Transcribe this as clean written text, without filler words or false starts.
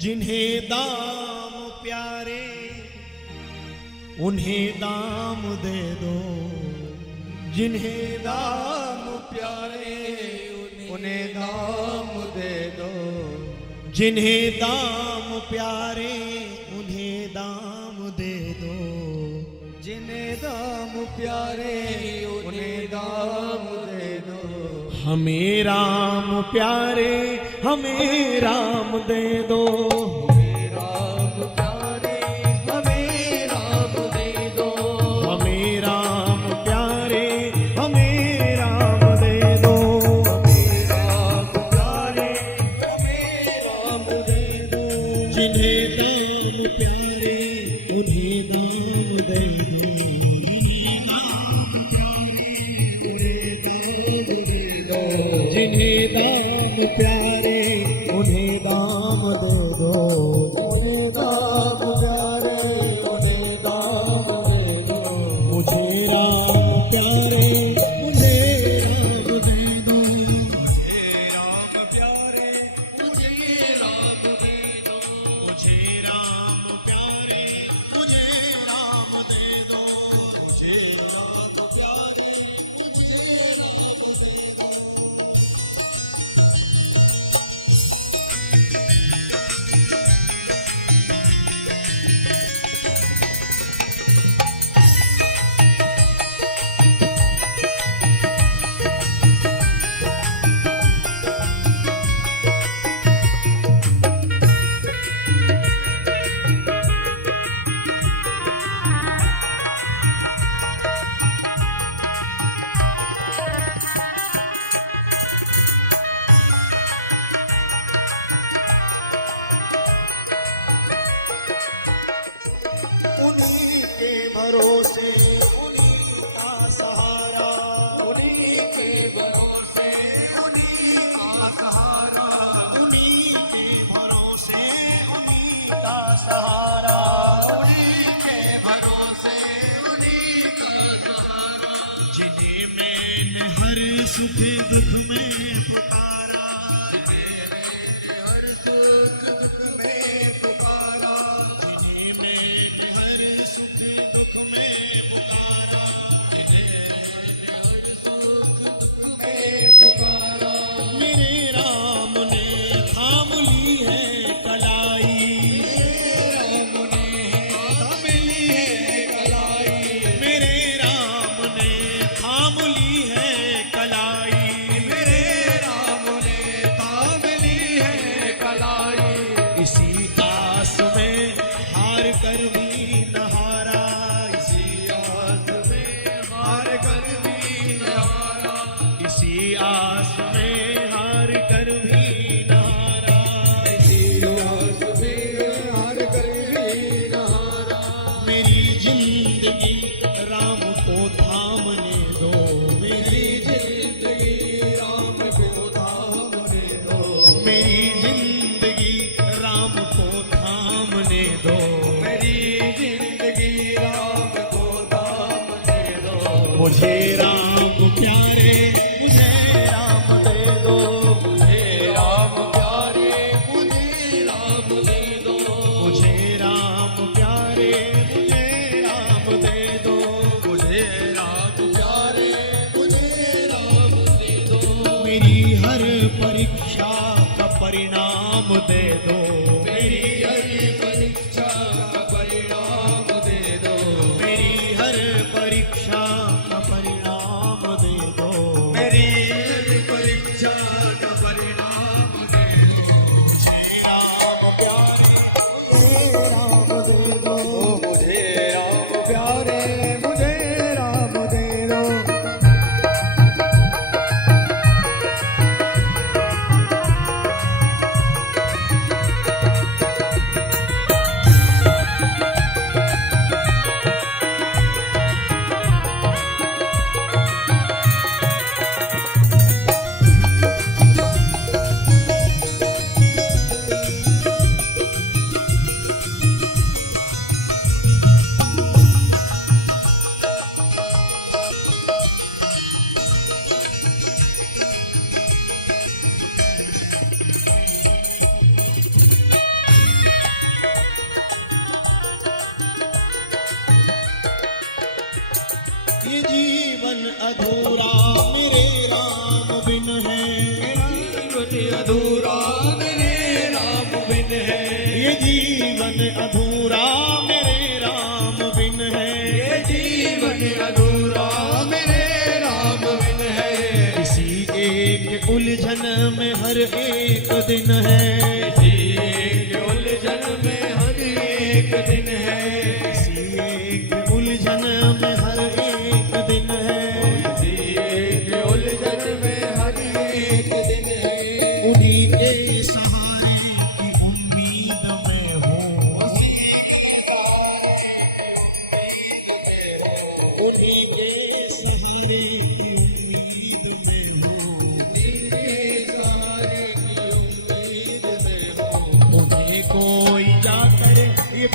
जिन्हें दाम प्यारे उन्हें दाम दे दो, जिन्हें दाम प्यारे उन्हें दाम दे दो, जिन्हें दाम प्यारे उन्हें दाम दे दो, जिन्हें दाम प्यारे उन्हें दाम दे दो। हमें राम प्यारे हमें राम दे दो, हमें राम प्यारे हमें राम दे दो, हमें राम प्यारे हमें राम दे दो, हमें राम प्यारे हमें राम दे दो, जिन्हें दाम प्यारे उन्हें दाम दे दो, जिन्हें दाम प्यारे उन्हें दाम दे दो, जिन्हें दाम प्यारे उन्हें दाम दे दो, मुझे राम प्यारे मुझे राम दे दो, मुझे राम प्यारे मुझे राम दे दो, मुझे राम प्यारे मुझे राम दे दो, मुझे राम प्यारे मुझे राम दे दो। उन्हीं के भरोसे उन्हीं का सहारा, उन्हीं के भरोसे उन्हीं का सहारा, उन्हीं के भरोसे उन्हीं का सहारा, उन्हीं के भरोसे उन्हीं का सहारा, जिन्हें मैंने हर सुख दुख में पुकारा, जिन्हें मैंने हर सुख दुख में पुकारा, जिन्हें मैंने हर सुख दुख में पुकारा, जिन्हें मैंने हर सुख दुख में पुकारा, मेरे राम ने थाम ली है कलाई, मेरे राम ने थाम ली है कलाई, मेरे राम ने थाम ली है कलाई, मेरे राम ने थाम ली है कलाई, इसी आस में हार कर भी नहारा, इसी आस में हार कर भी नहारा, इसी आस में हार कर भी नहारा, इसी आस में हार कर भी नहारा, मेरी जिंदगी राम को थामने दो, मेरी जिंदगी राम को थामने दो, मेरी जिंदगी राम को थामने दो, मेरी जिंदगी राम को थामने दो, मुझे राम प्यारे मुझे राम दे दो, मुझे राम प्यारे मुझे राम दे दो, मुझे राम प्यारे मुझे राम दे दो, मुझे राम प्यारे मुझे राम दे दो, मेरी हर परीक्षा का परिणाम दे दो, मेरी हर परीक्षा का परिणाम दे दो, मेरी हर परीक्षा का परिणाम दे दो, मेरी हर परीक्षा का परिणाम दे दो, मुझे राम प्यारे मुझे राम दे दो, मुझे राम प्यारे मुझे राम दे दो, उलझन में हर एक दिन है, इसी एक उलझन में हर एक दिन है, इसी एक उलझन में हर एक दिन है, इसी एक उलझन में हर एक दिन है। उन्हीं के सहारे की उम्मीद में हूँ, उन्हीं के सहारे की उम्मीद में हूँ, उन्हें कोई जा करे ये